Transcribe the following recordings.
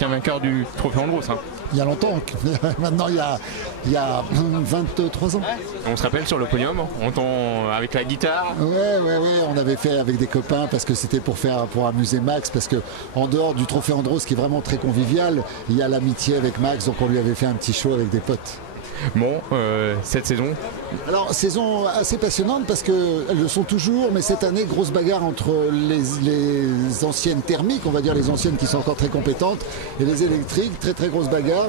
ancien vainqueur du Trophée Andros. Hein. Il y a longtemps, maintenant il y a 23 ans. On se rappelle sur le podium, avec la guitare. Ouais, on avait fait avec des copains parce que c'était pour amuser Max, parce que en dehors du Trophée Andros qui est vraiment très convivial, il y a l'amitié avec Max, donc on lui avait fait un petit show avec des potes. Bon, cette saison. Alors, saison assez passionnante parce qu'elles le sont toujours, mais cette année, grosse bagarre entre les anciennes thermiques, on va dire les anciennes qui sont encore très compétentes, et les électriques, très grosse bagarre.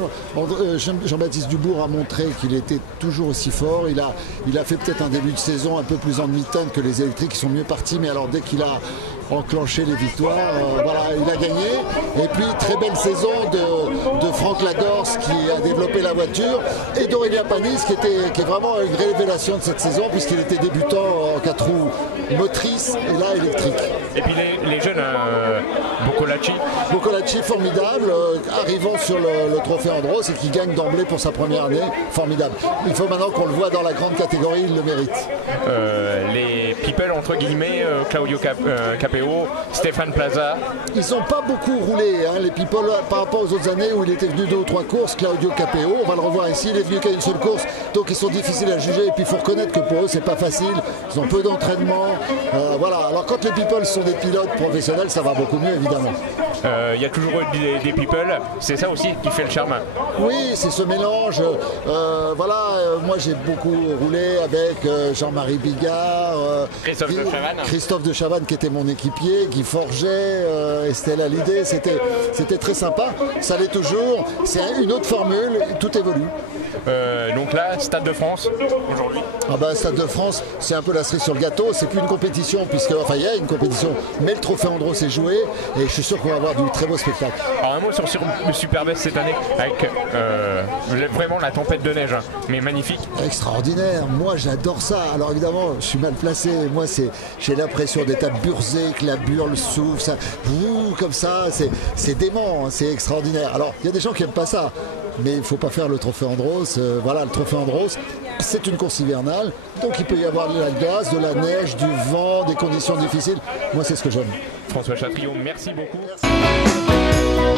Jean-Baptiste Dubourg a montré qu'il était toujours aussi fort. Il a fait peut-être un début de saison un peu plus en demi-teinte que les électriques qui sont mieux partis, mais alors dès qu'il a enclenché les victoires, voilà, il a gagné. Et puis, très belle saison de Franck Lagorce qui a développé la voiture, et d'Aurélien Panis qui est vraiment une révélation de cette saison puisqu'il était débutant en 4 roues motrices et là électrique. Et puis les jeunes, Boccolacci formidable, arrivant sur le Trophée Andros et qui gagne d'emblée pour sa première année, formidable. Il faut maintenant qu'on le voit dans la grande catégorie, il le mérite. Les people entre guillemets, Claudio Capeo, Stéphane Plaza. Ils n'ont pas beaucoup roulé, hein, les people par rapport aux autres années où il était venu 2 ou 3 courses. Claudio Capeo, on va le revoir ici, il est venu qu'à une seule course, donc ils sont difficiles à juger. Et puis il faut reconnaître que pour eux c'est pas facile, ils ont peu d'entraînement. Voilà. Alors quand les people sont des pilotes professionnels, ça va beaucoup mieux évidemment. Il y a toujours eu des people, c'est ça aussi qui fait le charme. Oui, c'est ce mélange. Moi j'ai beaucoup roulé avec Jean-Marie Bigard, Christophe de Chavannes qui était mon équipier, Guy Forget, Estelle Hallyday, c'était très sympa. Ça l'est toujours, c'est une autre formule, tout évolue. Donc là, Stade de France, aujourd'hui. Stade de France, c'est un peu la cerise sur le gâteau, c'est plus une compétition, il y a une compétition, mais le Trophée Andros est joué, et je suis sûr qu'on va avoir du très beau spectacle. Alors un mot sur le Superbest cette année, avec vraiment la tempête de neige, mais magnifique. Extraordinaire, moi j'adore ça. Alors évidemment, je suis mal placé, moi j'ai l'impression d'être à Burzé, que la burle s'ouvre, ça, comme ça, c'est dément, c'est extraordinaire. Alors il y a des gens qui n'aiment pas ça, mais il ne faut pas faire le Trophée Andros. Le Trophée Andros, c'est une course hivernale, donc il peut y avoir de la glace, de la neige, du vent, des conditions difficiles. Moi, c'est ce que j'aime. François Chatriot, merci beaucoup. Merci.